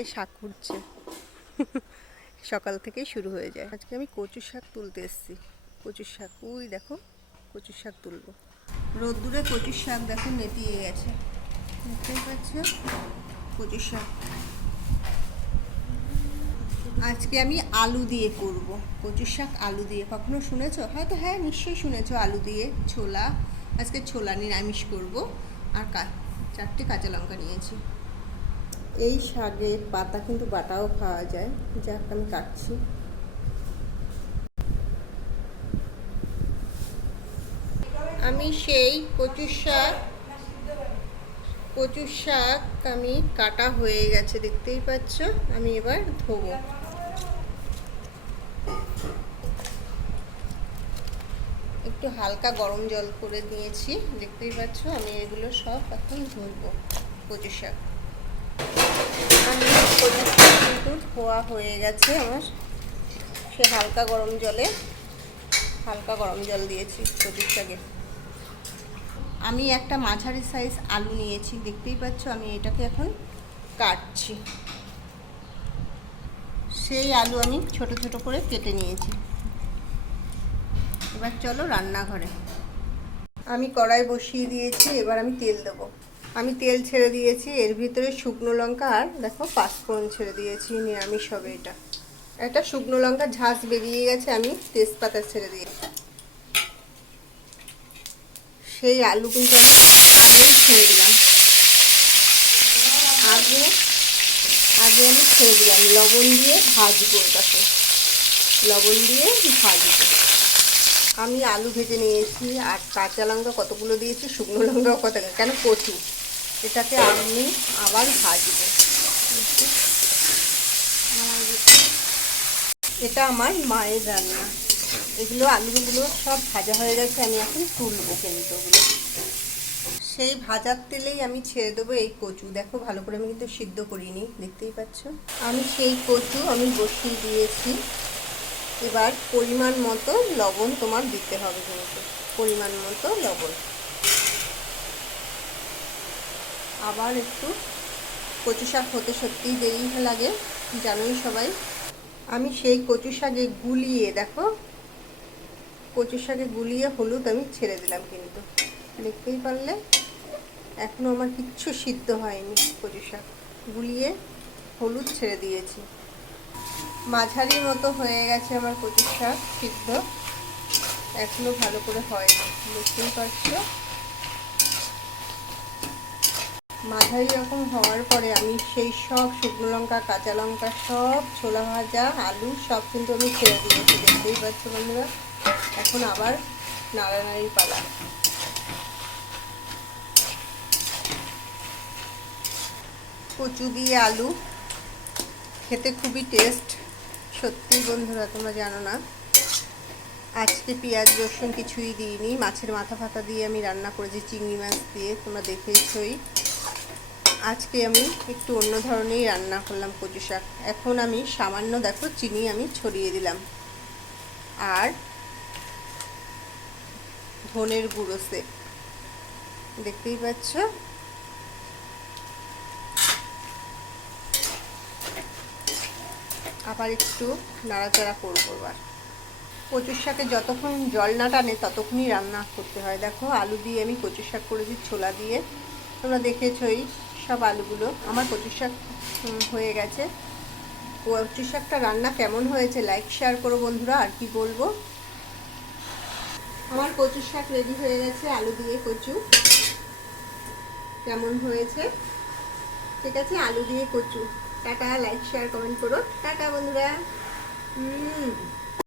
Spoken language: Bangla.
থেকে শাক উঠছে। সকাল থেকেই শুরু হয়ে যায়। আজকে আমি কচু শাক তুলতে এসেছি। কচু শাক, ওই দেখো কচু শাক তুলবো। রোদ্দুরে কচু শাক দেখো নেতিয়ে গেছে। দেখতেই পাচ্ছ? কচু শাক। আজকে আমি আলু দিয়ে করব। কচু শাক আলু দিয়ে। কখনো শুনেছো? হয়তো হ্যাঁ নিশ্চয়ই শুনেছো আলু দিয়ে ছোলা। আজকে ছোলা নিরামিষ করব। আর কা- চারটে কাঁচা লঙ্কা নিয়েছি। এই শাকের পাতা কিন্তু বাটাও খাওয়া যায়, যাক আমি কাটছি। আমি সেই কচু শাক কচু শাক আমি কাটা হয়ে গেছে, দেখতেই পাচ্ছ? আমি এবার ধোবো। একটু হালকা গরম জল করে দিয়েছি দেখতেই পাচ্ছ? আমি এগুলো সব এখন ধুবো কচু শাক। আমি কচু শাক কিন্তু ধোয়া হয়ে গেছে আমার। সে হালকা গরম জলে, হালকা গরম জল দিয়েছি কচু শাকে আমি একটা মাঝারি সাইজ আলু নিয়েছি, দেখতেই পাচ্ছ আমি এটাকে এখন কাটছি। সেই আলু আমি ছোট ছোট করে কেটে নিয়েছি। এবার চলো রান্নাঘরে। আমি কড়াই বসিয়ে দিয়েছি, এবার আমি তেল দেবো। আমি তেল ছেড়ে দিয়েছি, এর ভিতরে শুকনো লঙ্কা আর দেখো পাঁচফোড়ন ছেড়ে দিয়েছি, নিরামিষ হবে এটা। একটা শুকনো লঙ্কা ঝাঁস বেরিয়ে গেছে, আমি তেজপাতা ছেড়ে দিয়েছি। সেই আলু কিন্তু আগেই ছেড়ে দিলাম। আগে আগে আমি ছেড়ে দিলাম। লবণ দিয়ে ভাজবো এটাকে। লবণ দিয়ে ভাজবো। আমি আলু ভেজে নিয়েছি, আর কাঁচা লঙ্কা কতগুলো দিয়েছি, শুকনো লঙ্কাও কত কেন কচু। এটাকে আমি আবার ভাজবো। এটা আমার মায়ের রান্না। এগুলো আলুগুলো সব ভাজা হয়ে গেছে, আমি এখন তুলবো কিন্তু ওগুলো। সেই ভাজার তেলেই আমি ছেড়ে দেবো এই কচু। দেখো ভালো করে আমি কিন্তু সিদ্ধ করিনি, দেখতেই পাচ্ছ? আমি সেই কচু আমি বসিয়ে দিয়েছি। এবার পরিমাণ মতো লবণ তোমার দিতে হবে কিন্তু, পরিমাণ মতো লবণ। আবার একটু কচু শাক হতে সত্যিই দেরি লাগে, জানোই সবাই। আমি সেই কচু শাকে গুলিয়ে, দেখো, কচু শাকে গুলিয়ে হলুদ আমি ছেড়ে দিলাম কিন্তু। দেখতেই পারলে এখনও আমার কিচ্ছু সিদ্ধ হয়নি কচু শাক। গুলিয়ে হলুদ ছেড়ে দিয়েছি। মাঝারি মতো হয়ে গেছে আমার কচু শাক সিদ্ধ। এখনও ভালো করে হয়নি দেখতেই পাচ্ছ মাঝারি রকম হওয়ার পরে আমি সেই সব শুকনো লঙ্কা, কাঁচা লঙ্কা সব, ছোলা ভাজা, আলু সব কিন্তু আমি ছেড়ে দিয়েছি, দেখতেই পাচ্ছ বন্ধুরা। এখন আবার নাড়ানাড়ি পালা কচু দিয়ে আলু, খেতে খুবই টেস্ট সত্যি বন্ধুরা তোমরা জানো না। আজকে পেঁয়াজ, রসুন কিছুই দিইনি, মাছের মাথা ফাতা দিয়ে আমি রান্না করেছি, চিংড়ি মাছ দিয়ে, তোমরা দেখেইছই। আজকে আমি একটু অন্য ধরনেরই রান্না করলাম কচু শাক। এখন আমি সামান্য দেখো চিনি আমি ছড়িয়ে দিলাম। আর ধনের গুঁড়ো সে দেখতেই পাচ্ছ? আবার একটু নাড়াচাড়া করব এবার। কচুর শাকে যতক্ষণ জল না টানে ততক্ষণই রান্না করতে হয়। দেখো আলু দিয়ে আমি কচুর শাক করেছি ছোলা দিয়ে। তোমরা দেখেছই সব আলুগুলো আমার কচুর শাক হয়ে গেছে। কচুর শাকটা রান্না কেমন হয়েছে লাইক, শেয়ার করো বন্ধুরা, আর কি বলব? আমার কচুর শাক রেডি হয়ে গেছে, আলু দিয়ে কচু। কেমন হয়েছে? ঠিক আছে, আলু দিয়ে কচু। টাটা, লাইক, শেয়ার, কমেন্ট করো। টাটা, বন্ধুরা। হুম